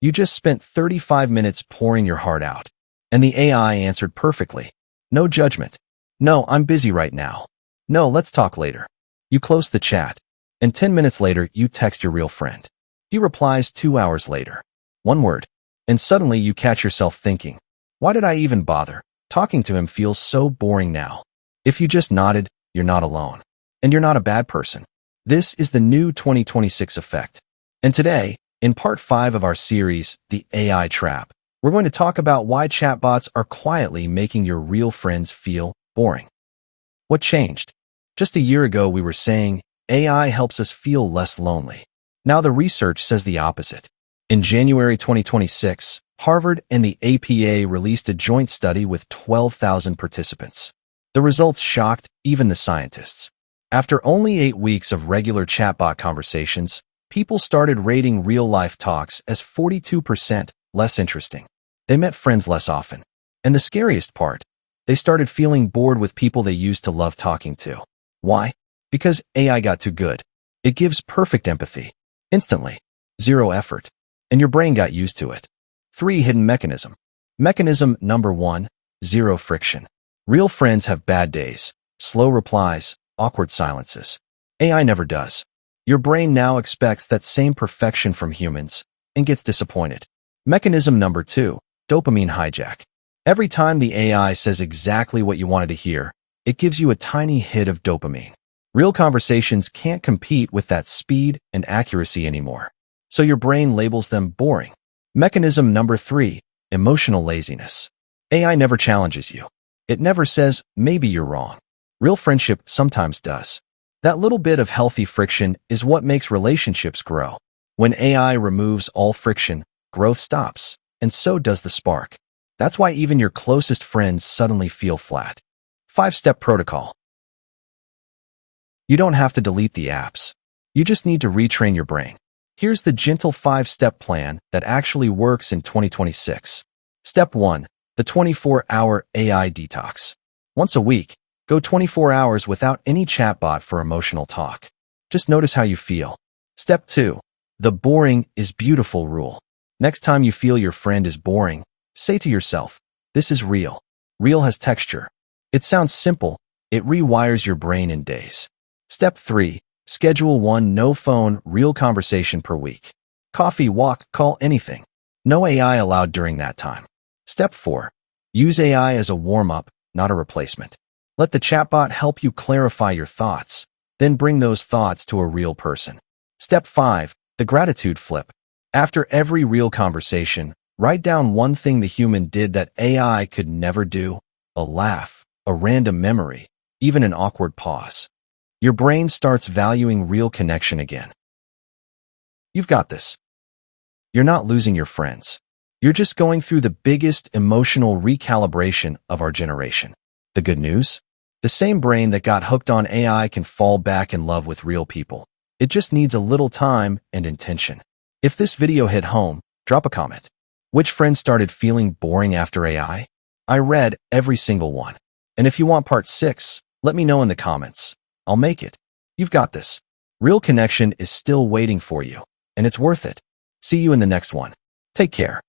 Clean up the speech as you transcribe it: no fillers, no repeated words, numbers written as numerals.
You just spent 35 minutes pouring your heart out. And the AI answered perfectly. No judgment. No, I'm busy right now. No, let's talk later. You close the chat, and 10 minutes later, you text your real friend. He replies 2 hours later. One word. And suddenly you catch yourself thinking, why did I even bother? Talking to him feels so boring now. If you just nodded, you're not alone. And you're not a bad person. This is the new 2026 effect. And today, in part 5 of our series, The AI Trap, we're going to talk about why chatbots are quietly making your real friends feel boring. What changed? Just a year ago, we were saying AI helps us feel less lonely. Now the research says the opposite. In January 2026, Harvard and the APA released a joint study with 12,000 participants. The results shocked even the scientists. After only 8 weeks of regular chatbot conversations, people started rating real-life talks as 42% less interesting. They met friends less often. And the scariest part, they started feeling bored with people they used to love talking to. Why? Because AI got too good. It gives perfect empathy. Instantly. Zero effort. And your brain got used to it. 3 hidden mechanism. Mechanism number 1, zero friction. Real friends have bad days, slow replies, awkward silences. AI never does. Your brain now expects that same perfection from humans and gets disappointed. Mechanism number 2, dopamine hijack. Every time the AI says exactly what you wanted to hear, it gives you a tiny hit of dopamine. Real conversations can't compete with that speed and accuracy anymore. So your brain labels them boring. Mechanism number 3, emotional laziness. AI never challenges you. It never says, maybe you're wrong. Real friendship sometimes does. That little bit of healthy friction is what makes relationships grow. When AI removes all friction, growth stops, and so does the spark. That's why even your closest friends suddenly feel flat. 5-step protocol. You don't have to delete the apps. You just need to retrain your brain. Here's the gentle 5-step plan that actually works in 2026. Step 1, the 24-hour AI detox. Once a week, go 24 hours without any chatbot for emotional talk. Just notice how you feel. Step 2, the boring is beautiful rule. Next time you feel your friend is boring, say to yourself, this is real. Real has texture. It sounds simple. It rewires your brain in days. Step 3, schedule 1 no-phone, real conversation per week. Coffee, walk, call, anything. No AI allowed during that time. Step 4, use AI as a warm-up, not a replacement. Let the chatbot help you clarify your thoughts, then bring those thoughts to a real person. Step 5, the gratitude flip. After every real conversation, write down one thing the human did that AI could never do. A laugh, a random memory, even an awkward pause. Your brain starts valuing real connection again. You've got this. You're not losing your friends. You're just going through the biggest emotional recalibration of our generation. The good news? The same brain that got hooked on AI can fall back in love with real people. It just needs a little time and intention. If this video hit home, drop a comment. Which friend started feeling boring after AI? I read every single one. And if you want part 6, let me know in the comments. I'll make it. You've got this. Real connection is still waiting for you, and it's worth it. See you in the next one. Take care.